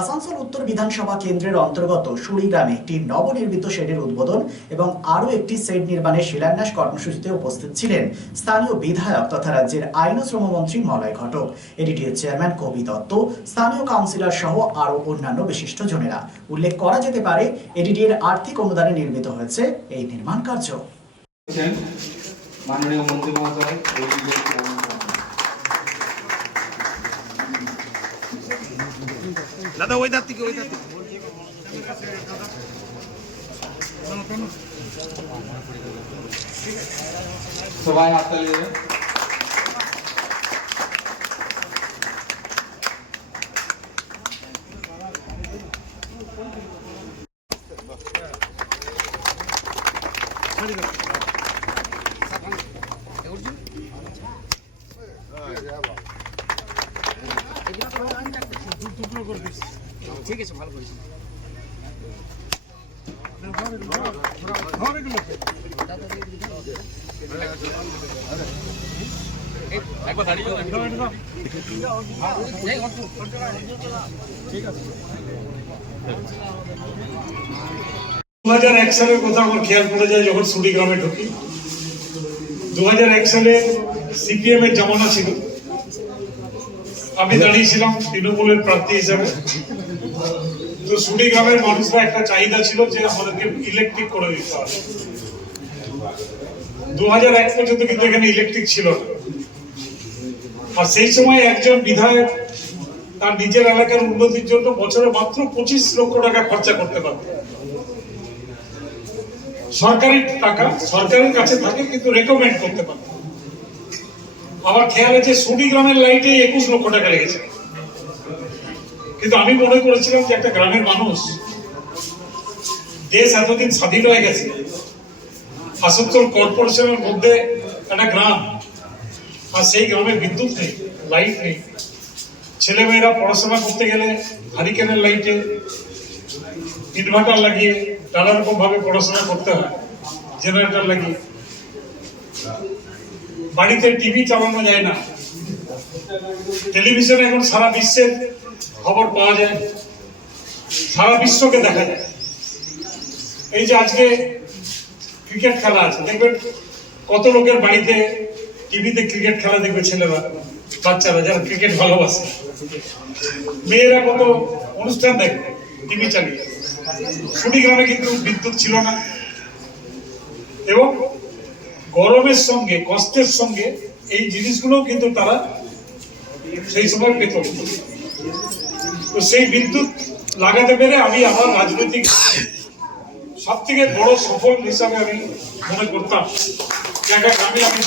আসানসোল উত্তর বিধানসভা কেন্দ্রের অন্তর্গত সুড়িগ্রামে একটি নবনির্মিত শেডের উদ্বোধন এবং আরও একটি শেড নির্মাণের শিলান্যাস কর্মসূচিতে উপস্থিত ছিলেন স্থানীয় বিধায়ক তথা রাজ্যের আইন ও শ্রমমন্ত্রী মলয় ঘটক। এডিটির চেয়ারম্যান কবি দত্ত, স্থানীয় কাউন্সিলর সহ আরও অন্যান্য বিশিষ্ট জনেরা উল্লেখ করা যেতে পারে এডিটির আর্থিক অনুদানে নির্মিত হয়েছে এই নির্মাণ কার্য। মাননীয় মন্ত্রী মহোদয় এই বিষয়টি গ্রহণ করুন। দাদা ওই দাঁত থেকে ওই দাঁত থেকে। সবাই হাততালি দেবেন। দু হাজার এক সালের কথা আমার খেয়াল পড়ে যায় যখন সুটি গ্রামে ঢুকি। দু হাজার এক সালে সিপিএম এর জামানা ছিল। আমি দাঁড়িয়েছিলাম তৃণমূলের প্রার্থী হিসাবে। তো সুটি গ্রামের মানুষরা একটা চাহিদা ছিল যে আমাদেরকে ইলেকট্রিক করে দিতে হবে। দু হাজার এক পর্যন্ত কিন্তু এখানে ইলেকট্রিক ছিল না। আর সেই সময় একজন বিধায়ক তার নিজের এলাকার উন্নতির জন্য বছরে মাত্র পঁচিশ লক্ষ টাকা খরচা করতে পারবে সরকারি টাকা সরকারের কাছে থাকে কিন্তু রেকমেন্ড করতে পারে আমার খেয়াল আছে সুডি গ্রামের লাইটে একুশ লক্ষ টাকা লেগেছে। কিন্তু আমি মনে করেছিলাম যে একটা গ্রামের মানুষ, দেশ এতদিন স্বাধীন হয়ে গেছে, আসানসোল কর্পোরেশনের মধ্যে একটা গ্রাম, আর সেই গ্রামে বিদ্যুৎ নেই লাইট নেই। ছেলেমেয়েরা পড়াশোনা করতে গেলে হারিকেনের লাইটে ইনভার্টার লাগিয়ে নানা রকম ভাবে পড়াশোনা করতে হয় জেনারেটর লাগিয়ে। বাড়িতে টিভি চালানো যায় না। টেলিভিশনে এখন সারা বিশ্বের খবর পাওয়া যায়। সারা বিশ্বকে দেখা যায়। এই যে আজকে ক্রিকেট খেলা আছে, দেখবেন কত লোকের বাড়িতে টিভিতে ক্রিকেট খেলা দেখবে ছেলেরা, বাচ্চারা যারা ক্রিকেট ভালোবাসে। মেয়েরা কত অনুষ্ঠান দেখবে টিভি চালিয়ে। সুটি গ্রামে কিন্তু বিদ্যুৎ ছিল না। এবং গরমের সঙ্গে, কষ্টের সঙ্গে এই জিনিসগুলো কিন্তু তারা সেই সময় পেত। তো সেই বিদ্যুৎ লাগাতে পেরে আমি আমার রাজনৈতিক সব থেকে বড় সফল হিসাবে আমি মনে করতাম। একটা গ্রামে আমি।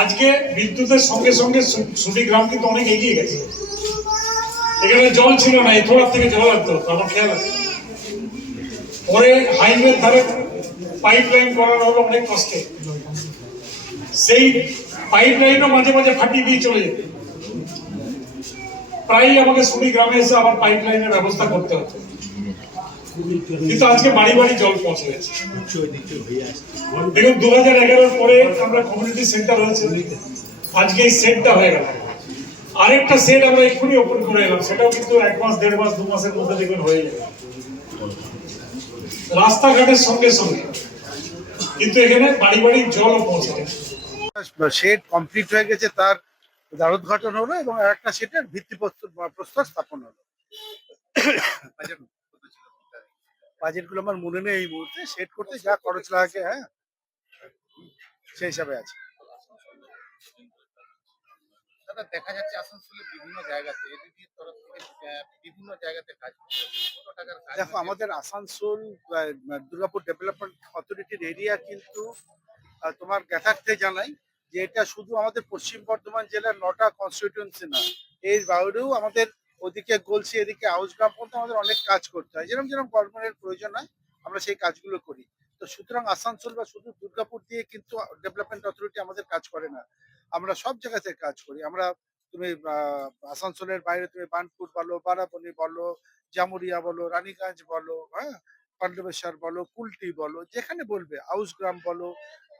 আজকে বিদ্যুতের সঙ্গে সঙ্গে সুটি গ্রাম কিন্তু অনেক এগিয়ে গেছে। এখানে জল ছিল না এথোড়ার থেকে জল আসতো আমার খেয়াল আছে। পরে হাইওয়ে ধারে পাইপ লাইন করানো হলো অনেক কষ্টে। সেই পাইপ লাইনও মাঝে মাঝে ফাটিয়ে দিয়ে চলে যেত। প্রায়ই আমাকে সুরি গ্রামে এসে আবার পাইপ লাইনের ব্যবস্থা করতে হতো। কিন্তু আজকে বাড়ি বাড়ি জল পৌঁছে গেছে। দেখুন দু হাজার এগারোর পরে আমরা কমিউনিটি সেন্টার হয়েছে আজকে এই সেটটা হয়ে গেল। আরেকটা সেট আমরা এক্ষুনি ওপেন করে এলাম। সেটাও কিন্তু এক মাস, দেড় মাস, দু মাসের মধ্যে দেখবেন হয়ে যাবে। রাস্তাঘাটের সঙ্গে সঙ্গে। কিন্তু এখানে বাড়ি বাড়ি জলও পৌঁছে শেড কমপ্লিট হয়ে গেছে, তার উদ্ঘাটন হলো এবং একটা সেটের ভিত্তি প্রস্তর স্থাপন হলো। বাজেটগুলো আমার মনে নেই এই মুহূর্তে। সেট করতে যা খরচ লাগে হ্যাঁ সেই হিসাবে আছে। দাদা দেখা যাচ্ছে আসানসোলের বিভিন্ন জায়গাতে এডিডির তরফ থেকে বিভিন্ন জায়গাতে কাজ দেখো আমাদের আসানসোল দুর্গাপুর ডেভেলপমেন্ট অথরিটির এরিয়া কিন্তু তোমার জ্ঞাতার্থে জানাই যে এটা শুধু আমাদের পশ্চিম বর্ধমান জেলার নটা কনস্টিটিউয়েন্সি না এর বাইরেও আমাদের ওদিকে গলসি এদিকে আউসগ্রাম পর্যন্ত আমাদের অনেক কাজ করতে হয়। যেরকম যেরকম গভর্নমেন্টের প্রয়োজন হয় আমরা সেই কাজগুলো করি। তো সুতরাং আসানসোল বা শুধু দুর্গাপুর দিয়ে কিন্তু ডেভেলপমেন্ট অথরিটি আমাদের কাজ করে না। আমরা সব জায়গাতে কাজ করি। আমরা তুমি আসানসোলের বাইরে তুমি বানপুর বলো বারাবনি বলো জামুরিয়া বলো রানীগঞ্জ বলো হ্যাঁ? পান্ডবেশ্বর বলো কুলটি বলো যেখানে বলবে আউসগ্রাম বলো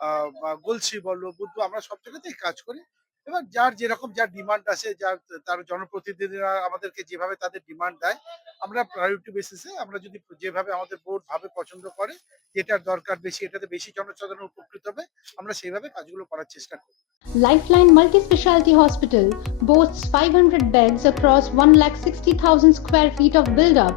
আহ, গলসি বলো বুদ্ধ আমরা সব জায়গাতেই কাজ করি। এবার যার যেরকম যার ডিমান্ড আছে যার তার জনপ্রতিনিধিরা আমাদেরকে যেভাবে তাদের ডিমান্ড দেয় আমরা প্রায়োরিটি বেসিসে আমরা যদি যেভাবে আমাদের বোর্ড ভাবে পছন্দ করে যেটার দরকার বেশি এটাতে বেশি জনসাধারণ উপকৃত হবে আমরা সেইভাবে কাজগুলো করার চেষ্টা করি Lifeline Multi-Specialty Hospital boasts 500 beds across 1,60,000 square feet of build-up,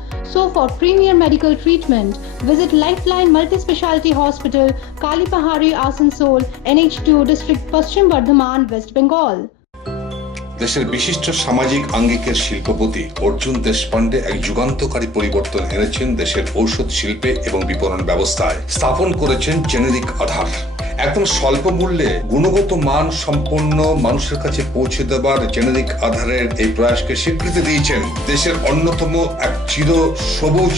So, for premier medical treatment, visit Lifeline Multispecialty Hospital, Kalipahari, Asansol, NH2 District, Paschim Bardhaman, West Bengal. দেশের বিশিষ্ট সামাজিক আঙ্গিকের শিল্পপতি অর্জুন দেশপান্ডে এক যুগান্তকারী পরিবর্তন এনেছেন দেশের ঔষধ শিল্পে এবং বিপণন ব্যবস্থায় স্থাপন করেছেন জেনেরিক আধার একদম স্বল্প মূল্যে গুণগত মান সম্পন্ন মানুষের কাছে পৌঁছে দেবার জেনেরিক আধারের এই প্রয়াসকে স্বীকৃতি দিয়েছেন দেশের অন্যতম এক চির সবুজ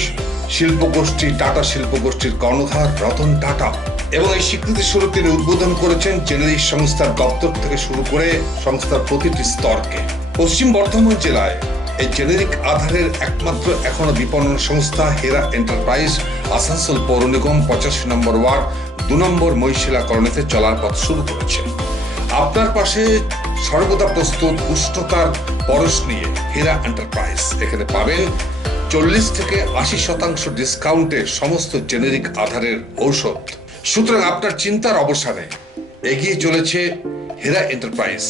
শিল্পগোষ্ঠী টাটা শিল্পগোষ্ঠীর কর্ণধার রতন টাটা। এবং এই স্বীকৃতি স্বরূপ তিনি উদ্বোধন করেছেন জেনেরিক সংস্থার দপ্তর থেকে শুরু করে সংস্থার প্রতিটি স্তরকে। পশ্চিম বর্ধমান জেলায় এই জেনেরিক আধারের একমাত্র এখনও বিপণন সংস্থা হেরা এন্টারপ্রাইজ আসানসোল পৌর নিগম পঁচাশি নম্বর ওয়ার্ড দু নম্বর মহিশিলা চলার পথ শুরু করেছে। আপনার পাশে সর্বদা প্রস্তুত উষ্ণতার পরশ নিয়ে হীরা এন্টারপ্রাইজ। এখানে পাবেন চল্লিশ থেকে আশি শতাংশ ডিসকাউন্টে সমস্ত জেনেরিক আধারের ঔষধ। সুতরাং আপনার চিন্তার অবসানে এগিয়ে চলেছে হেরা এন্টারপ্রাইজ।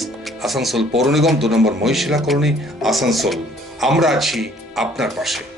আসানসোল পৌর নিগম দু নম্বর মহিশিলা কলোনি আসানসোল। আমরা আছি আপনার পাশে।